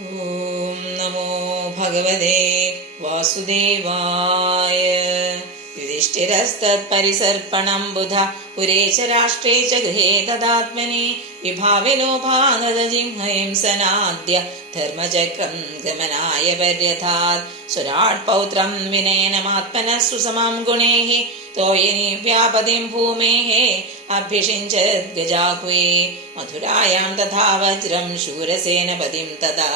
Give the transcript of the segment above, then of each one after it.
ഓം നമോ ഭഗവതേ വാസുദേവായ. യുധിഷ്ഠിരസ്തത്പരിസർപ്പണം ബുധ പുരേ ച രാഷ്ട്രേ ച ഗൃഹേ തദാത്മനി വിഭാവിലോഭാനദജിംഹഹിംസനാദ്യ ധർമ്മചക്രം ഗമനായ പര്യഥാത് സുരാട് പൗത്രം വിനയനമാത്മനഃ സുസമം ഗുണൈഃ തോയനി വ്യാപതിം ഭൂമേഃ അഭ്യഷിഞ്ചത് ഗജാഹ്വേ മധുരായാം തഥാ വജ്രം ശൂരസേനപതിം തദാ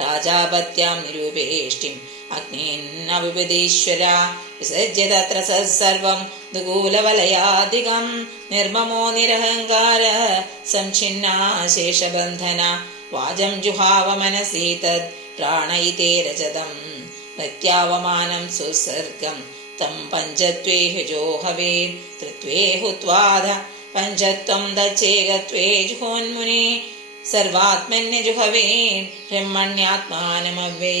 രാജാപത്യാം നിരൂപേഷ്ടിം അഗ്നീന്നവിപദീശ്വര വിസജ്യ തത്ര സർവം ദുകൂലവലയാധികം നിർമ്മമോ നിരഹങ്കാര സംഛിന്നാശേഷബന്ധന വാചം ജുഹാവ മനസി തദ് പ്രാണയിതേ രജതം പ്രത്യാവമാനം സുസർഗം തം പഞ്ചത്വേ ഹുജോഹവേ തൃത്വേ ഹുത്വാധ പഞ്ചത്വം ദച്ചേകത്വേ ജുഹോന്മുനി സർവാത്മന്യജുഹവേ ബ്രഹ്മണ്യാത്മാനമവ്യേ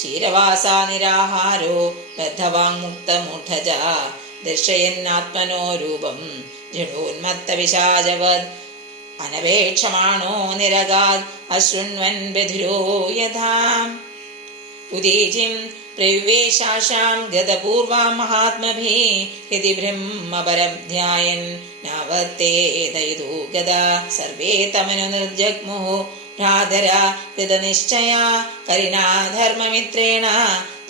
ചീരവാസാ നിരാഹാരോ ബദ്ധവാങ്മുക്തമൂഢജ ദർശയന്നാത്മനോ രൂപം ജഡോന്മത്തവിശാചവദ് അനപേക്ഷമാണോ നിരഗാദ് അശൃണ്വൻ ബധിരോ യഥാ ഉദീചിം പ്രവിവേശാശാം ഗതപൂർവാം മഹാത്മഭിः ഹൃദി ബ്രഹ്മപരം ധ്യായൻ നാവർത്തേതയിതു ഗദാ സർവേ തമനു നിർജഗ്മുഃ ഭ്രാതരാ കൃതനിശ്ചയാ കരിണാ ധർമ്മമിത്രേണ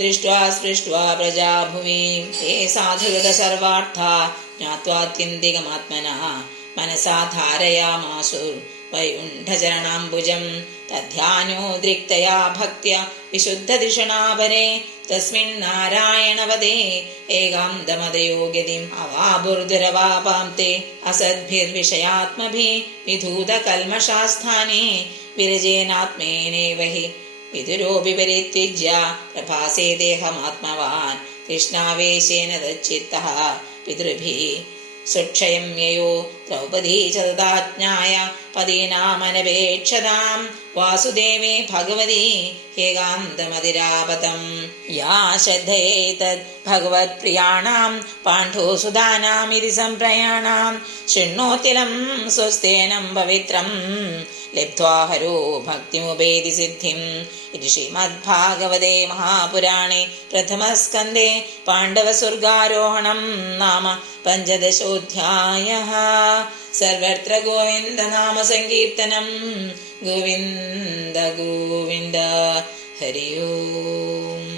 ദൃഷ്ട്വാ സ്പൃഷ്ട്വാ പ്രജാഭുവി തേ സാധുഗത സർവാർത്ഥാ ജ്ഞാത്വാത്യന്തികമാത്മനഃ മനസാ ധാരയാമാസുർ വൈകുണ്ഠചരണാംബുജം തദ്ധ്യാനോദ്രിക്തയാ ഭക്ത്യാ വിശുദ്ധധിഷണാപരേ തസ്മിन् നാരായണവദേ ഏകാന്തമതയോ ഗതിം അവാബുർദുരവാപാം തേ അസദ്ഭിർവിഷയാത്മഭിः വിധൂതകൽമഷാസ്ഥാനേ വിരജേനാത്മേനൈവ ഹി വിദുരോപി പരിത്യജ്യ പ്രഭാസേ ദേഹമാത്മവാൻ കൃഷ്ണാവേശേന തच्चित्तः പിതൃഭിः സുക്ഷയം യയോ ദ്രൗപദീ ച തദാജ്ഞായ പദീനാമനപേക്ഷതാം വാസുദേവേ ഭഗവതി ഏകാന്തമതിരാപതം യാ ശ്രദ്ധയേതദ് ഭഗവത്പ്രിയാണാം പാണ്ഡുസുതാനാമിതി സംപ്രയാണാം ശൃണ്ണോത്യലം സ്വസ്തേനം പവിത്രം ലബ്ധ്വാ ഹരോ ഭക്തിമുപേതി സിദ്ധിം. ഇത് ശ്രീമദ്ഭാഗവതേ മഹാപുരാണേ പ്രഥമസ്കന്ധേ പാണ്ഡവസ്വർഗാരോഹണം നാമ പഞ്ചദശോऽധ്യായഃ. സർവത്ര ഗോവിന്ദനാമ സങ്കീർത്തനം. ഗോവിന്ദ ഗോവിന്ദ. ഹരി ഓം.